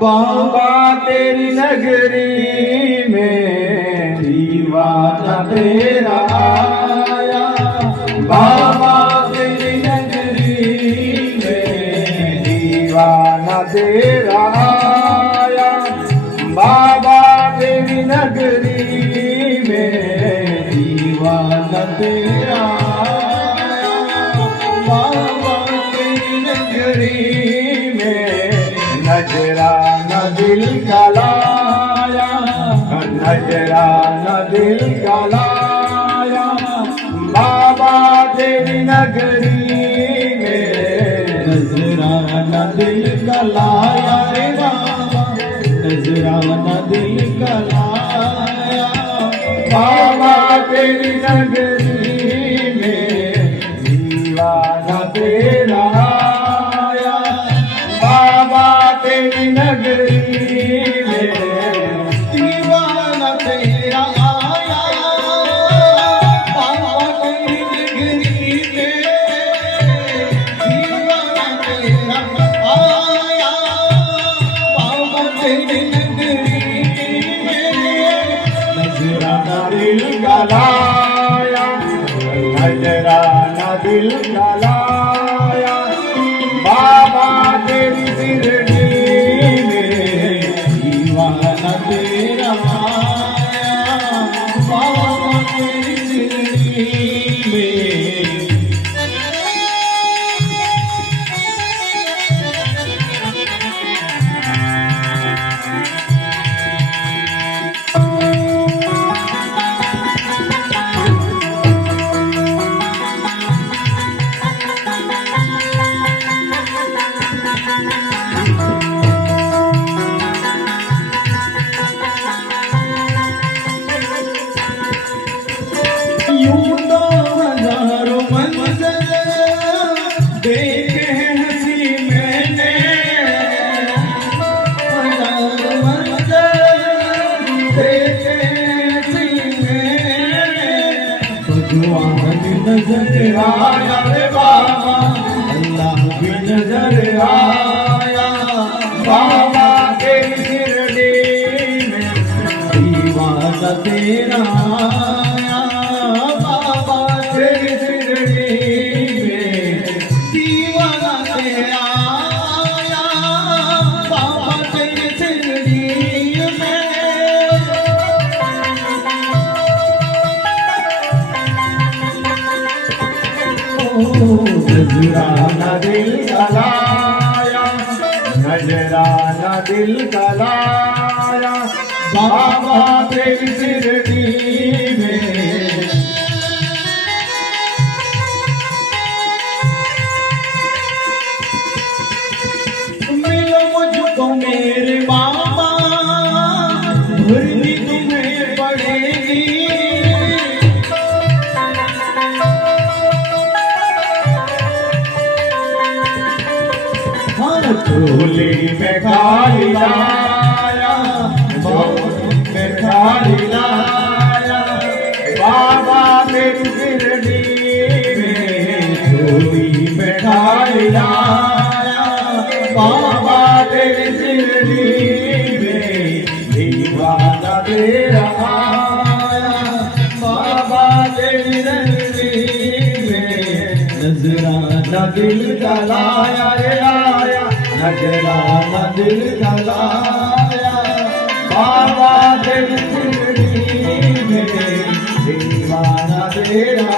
बाबा तेरी नगरी में दीवाना तेरा आया। बाबा तेरी नगरी में दीवाना तेरा आया। बाबा तेरी नगरी में दीवाना तेरा आया। बाबा तेरी नगरी में नजराना दिल का लाया। नजराना दिल का लाया। बाबा तेरी नगरी में नजराना दिल का लाया रे बाबा। नजराना दिल का लाया। बाबा तेरी नगरी में दीवाना तेरा आया। बाबा तेरी नगरी में दीवाना तेरा आया। बाबा तेरी नगरी में दीवाना तेरा आया। बाबा तेरी नगरी में नजराना दिल का लाया। नजराना दिल का लाया। बाबा तेरी शिरडी में दीवाना तेरा आया। बाबा तेरी शिरडी में यूं तो हजारों मंजर देखे हैं हंसी मैंने। हजारों मंजर देखे हैं हंसी मैंने। भगवान नजर आया रे बाबा। अल्लाह भी नजर आया। बाबा तेरी शिरडी में दीवाना तेरा आया। बाबा तेरी शिरडी में दीवाना तेरा आया। बाबा तेरी शिरडी में नजराना दिल का लाया। नजराना दिल का लाया। बाबा तेरी शिरडी में मिलो मुझको मेरे बाबा। भरनी तुम्हें पड़ेगी। हाँ झोली में खाली लाया। झोली में खाली लाया। बाबा तेरी शिरडी में झोली में खाली लाया। बाबा तेरी शिरडी में दीवाना तेरा आया। बाबा तेरी शिरडी में नजराना दिल का लाया रे लाया। नजराना दिल का लाया। बाबा तेरी शिरडी में दीवाना तेरा